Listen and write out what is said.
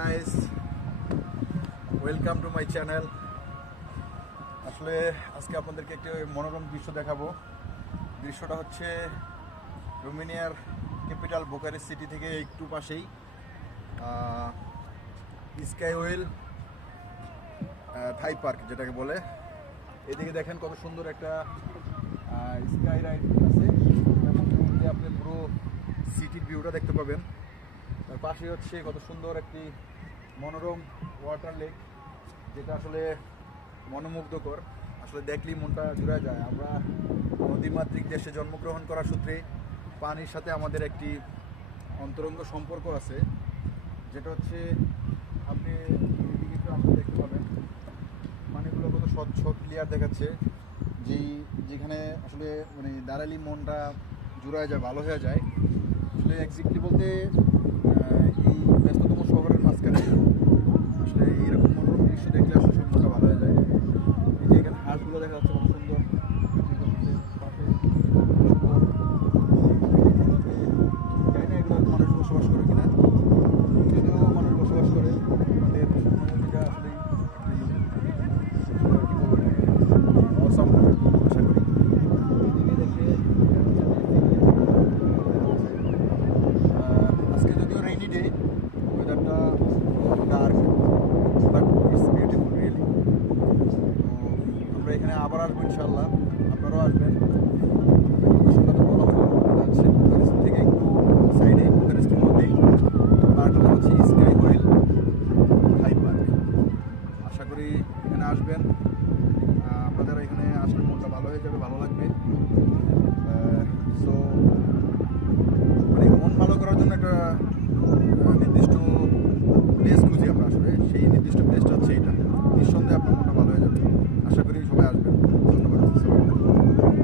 Guys, welcome to my channel. আসলে আজকে আপনাদেরকে একটি মনোরম দৃশ্য দেখাবো। দৃশ্যটা হচ্ছে রোমেনিয়ার ক্যাপিটাল বুকারেস্ট সিটি থেকে একটু পাশেই স্কাইওয়েল থাই পার্ক যেটাকে বলে। এদিকে দেখেন কত সুন্দর একটা স্কাই রাইড আছে, আপনি পুরো সিটির ভিউটা দেখতে পাবেন। তার পাশে হচ্ছে কত সুন্দর একটি মনোরম ওয়াটার লেক, যেটা আসলে মনোমুগ্ধকর। আসলে দেখলেই মনটা জুড়ে যায়। আমরা নদীমাতৃক দেশে জন্মগ্রহণ করার সূত্রে পানির সাথে আমাদের একটি অন্তরঙ্গ সম্পর্ক আছে, যেটা হচ্ছে আপনি দেখতে পাবেন পানিগুলো কত স্বচ্ছ ক্লিয়ার দেখাচ্ছে। যেখানে আসলে মানে দাঁড়ালি মনটা জুড়ায় যায়, ভালো হয়ে যায়। আসলে এক্স্যাক্টলি বলতে এই ব্যস্ততম শহরের মাঝখানে আসলে এইরকম মনোরম দৃশ্য দেখলে আসলে সব মনটা ভালো হয়ে যায়। এই যে এখানে হাঁসগুলো দেখা যাচ্ছে কত সুন্দর, জানি না এগুলো মানুষ বসবাস করে কিনা, যদিও মানুষ বসবাস করে। তাদের অনুভূতিটা আসলেই অসাম আশা করি। আজকে যদিও রেইনি ডে, ওয়েদারটা dark, but it's beautiful really. তো আমরা এখানে আবার আসবো ইনশাল্লাহ, আপনারাও আসবেন।